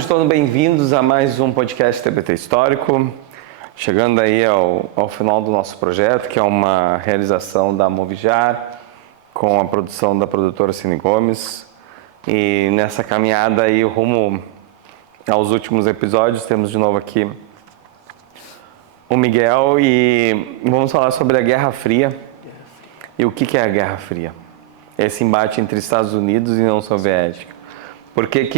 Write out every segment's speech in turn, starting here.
sejam todos bem-vindos a mais um podcast TBT Histórico. Chegando aí ao final do nosso projeto, que é uma realização da Movijar, com a produção da produtora Cine Gomes. E nessa caminhada aí, rumo aos últimos episódios, temos de novo aqui o Miguel e vamos falar sobre a Guerra Fria. E o que é a Guerra Fria? Esse embate entre Estados Unidos e União Soviética. Por que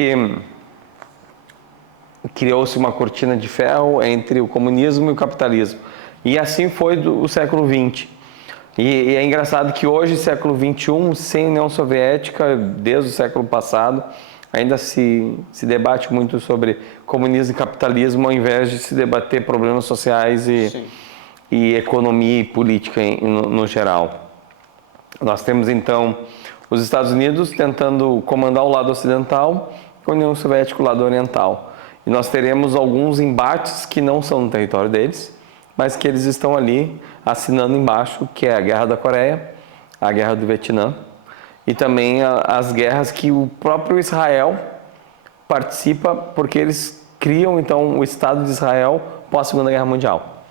criou-se uma cortina de ferro entre o comunismo e o capitalismo? E assim foi do século XX. E é engraçado que hoje, século XXI, sem União Soviética, desde o século passado, ainda se debate muito sobre comunismo e capitalismo, ao invés de se debater problemas sociais e economia e política no geral. Nós temos, então, os Estados Unidos tentando comandar o lado ocidental e a União Soviética o lado oriental. E nós teremos alguns embates que não são no território deles, mas que eles estão ali assinando embaixo, que é a Guerra da Coreia, a Guerra do Vietnã e também as guerras que o próprio Israel participa, porque eles criam, então, o Estado de Israel pós Segunda Guerra Mundial.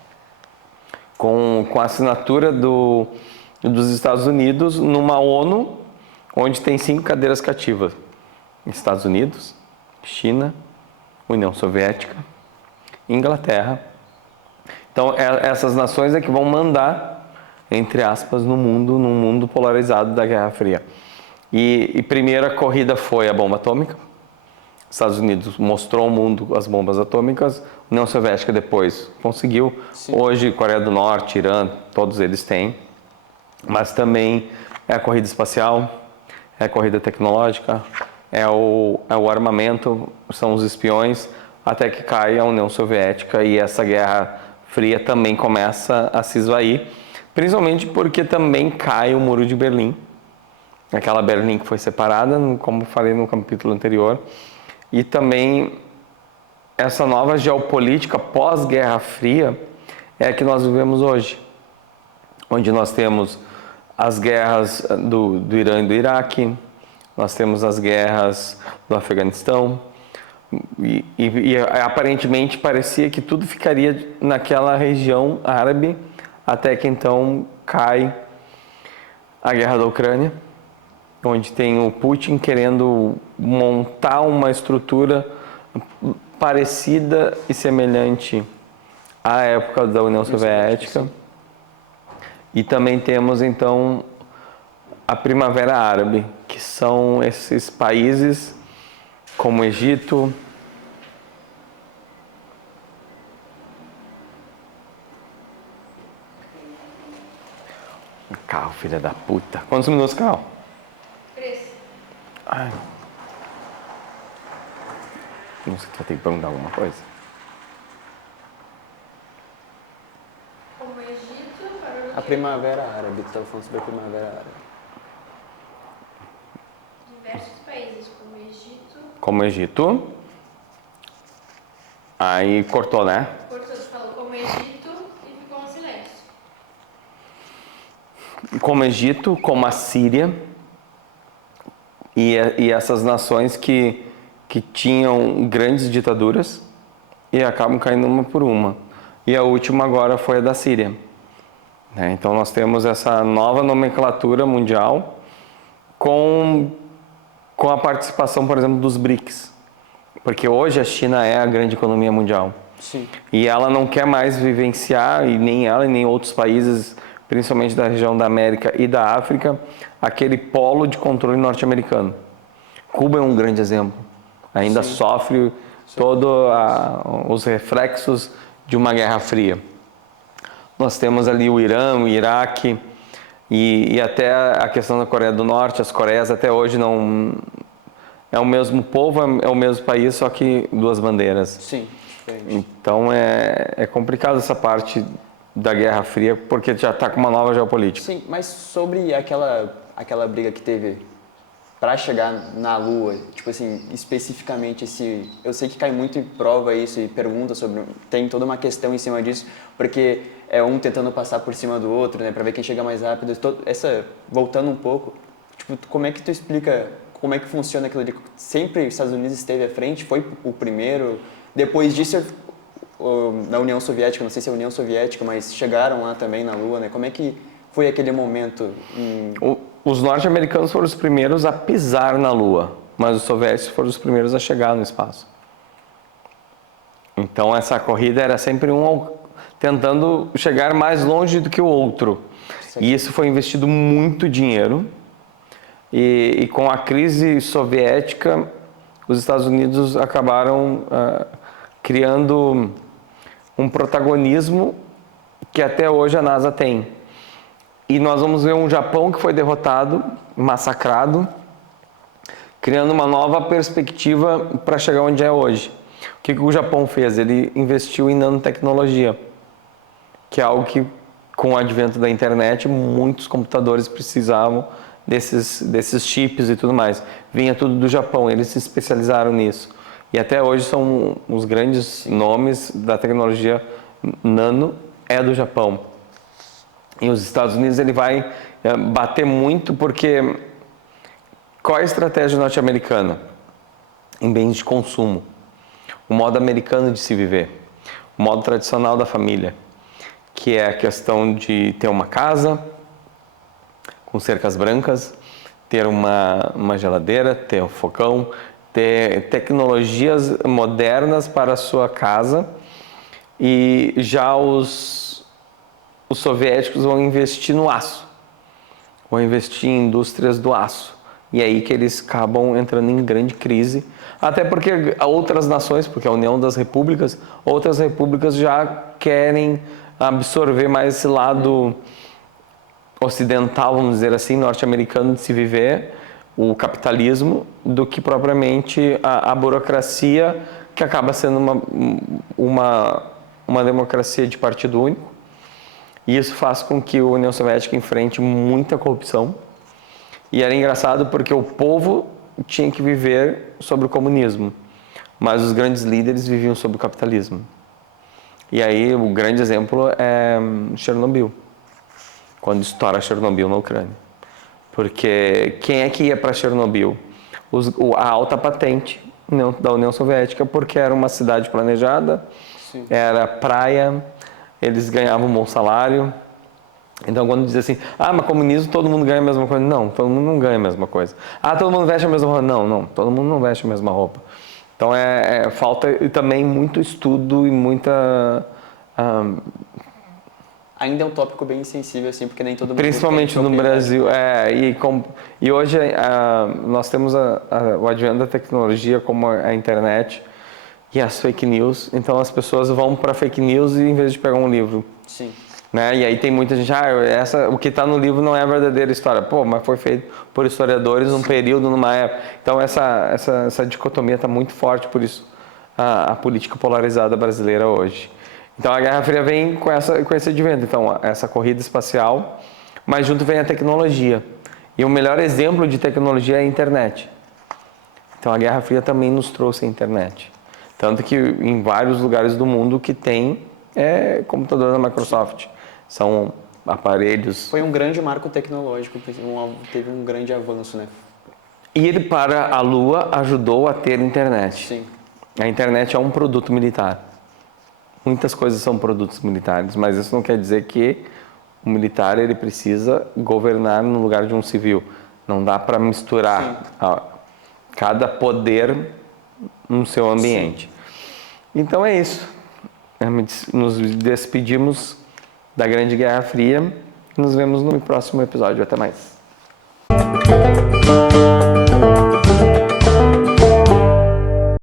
Com a assinatura dos Estados Unidos numa ONU onde tem 5 cadeiras cativas: Estados Unidos, China, União Soviética, Inglaterra. Então essas nações é que vão mandar, entre aspas, no mundo, num mundo polarizado da Guerra Fria. E primeira corrida foi a bomba atômica. Estados Unidos mostrou ao mundo as bombas atômicas, União Soviética depois conseguiu. Sim. Hoje Coreia do Norte, Irã, todos eles têm. Mas também é a corrida espacial, é a corrida tecnológica, é o armamento, são os espiões, até que cai a União Soviética e essa Guerra Fria também começa a se esvair, principalmente porque também cai o Muro de Berlim, aquela Berlim que foi separada, como falei no capítulo anterior, e também essa nova geopolítica pós-Guerra Fria é a que nós vivemos hoje, onde nós temos as guerras do Irã e do Iraque, nós temos as guerras do Afeganistão, e aparentemente parecia que tudo ficaria naquela região árabe, até que então cai a guerra da Ucrânia, onde tem o Putin querendo montar uma estrutura parecida e semelhante à época da União Soviética. E também temos, então, a Primavera Árabe, que são esses países como o Egito, carro, filha da puta. Quantos minutos, carro? 3. Ai. Não sei se vai ter que perguntar alguma coisa. Como o Egito para o A Primavera Árabe, tu estava falando sobre a Primavera Árabe. diversos países, como o Egito. Como o Egito. Aí cortou, né? Cortou, tu falou como o Egito e ficou um silêncio. Como o Egito, como a Síria e essas nações que tinham grandes ditaduras e acabam caindo uma por uma. E a última agora foi a da Síria. Então nós temos essa nova nomenclatura mundial com a participação, por exemplo, dos BRICS. Porque hoje a China é a grande economia mundial. Sim. E ela não quer mais vivenciar, e nem ela e nem outros países, principalmente da região da América e da África, aquele polo de controle norte-americano. Cuba é um grande exemplo. Ainda sofre todos os reflexos de uma Guerra Fria. Nós temos ali o Irã, o Iraque e até a questão da Coreia do Norte. As Coreias até hoje não... É o mesmo povo, é o mesmo país, só que 2 bandeiras. Sim. Então é complicado essa parte da Guerra Fria, porque já está com uma nova geopolítica. Sim, mas sobre aquela briga que teve para chegar na Lua, tipo assim, especificamente eu sei que cai muito em prova isso e pergunta sobre, tem toda uma questão em cima disso, porque é um tentando passar por cima do outro, né, para ver quem chega mais rápido. Voltando um pouco, tipo, como é que tu explica como é que funciona aquilo ali? Sempre os Estados Unidos esteve à frente, foi o primeiro. Depois disso, na União Soviética, não sei se é a União Soviética, mas chegaram lá também na Lua, né? Como é que foi aquele momento? Os norte-americanos foram os primeiros a pisar na Lua, mas os soviéticos foram os primeiros a chegar no espaço. Então essa corrida era sempre tentando chegar mais longe do que o outro. E isso foi investido muito dinheiro. E com a crise soviética, os Estados Unidos acabaram criando um protagonismo que até hoje a NASA tem. E nós vamos ver um Japão que foi derrotado, massacrado, criando uma nova perspectiva para chegar onde é hoje. O que o Japão fez? Ele investiu em nanotecnologia, que é algo que, com o advento da internet, muitos computadores precisavam desses chips e tudo mais. Vinha tudo do Japão, eles se especializaram nisso. E até hoje são os grandes nomes da tecnologia nano, é do Japão. E os Estados Unidos ele vai bater muito porque qual é a estratégia norte-americana? Em bens de consumo. O modo americano de se viver. O modo tradicional da família. Que é a questão de ter uma casa com cercas brancas, ter uma geladeira, ter um fogão, ter tecnologias modernas para a sua casa. E já os soviéticos vão investir no aço, vão investir em indústrias do aço. E é aí que eles acabam entrando em grande crise, até porque outras nações, porque a União das Repúblicas, outras repúblicas já querem absorver mais esse lado ocidental, vamos dizer assim, norte-americano de se viver, o capitalismo, do que propriamente a burocracia, que acaba sendo uma democracia de partido único. E isso faz com que a União Soviética enfrente muita corrupção. E era engraçado porque o povo tinha que viver sobre o comunismo, mas os grandes líderes viviam sobre o capitalismo. E aí o grande exemplo é Chernobyl, quando estoura Chernobyl na Ucrânia. Porque quem é que ia para Chernobyl? A alta patente da União Soviética, porque era uma cidade planejada, sim, era praia, eles ganhavam um bom salário. Então, quando diz assim, mas comunismo todo mundo ganha a mesma coisa. Não, todo mundo não ganha a mesma coisa. Todo mundo veste a mesma roupa. Não, todo mundo não veste a mesma roupa. Então, falta também muito estudo e muita... Ainda é um tópico bem sensível, assim, porque nem todo mundo... Principalmente no Brasil. E hoje nós temos o advento da tecnologia, como a internet e as fake news. Então, as pessoas vão para fake news em vez de pegar um livro. Sim. Né? E aí tem muita gente, o que está no livro não é a verdadeira história. Mas foi feito por historiadores num período, numa época. Então essa dicotomia está muito forte, por isso a política polarizada brasileira hoje. Então a Guerra Fria vem com esse advento, então essa corrida espacial, mas junto vem a tecnologia. E o melhor exemplo de tecnologia é a internet. Então a Guerra Fria também nos trouxe a internet. Tanto que em vários lugares do mundo que tem computador da Microsoft. São aparelhos... Foi um grande marco tecnológico, teve um grande avanço, né? Ir para a Lua ajudou a ter internet. Sim. A internet é um produto militar. Muitas coisas são produtos militares, mas isso não quer dizer que o militar ele precisa governar no lugar de um civil. Não dá para misturar cada poder no seu ambiente. Sim. Então é isso. Nos despedimos da Grande Guerra Fria. Nos vemos no próximo episódio. Até mais.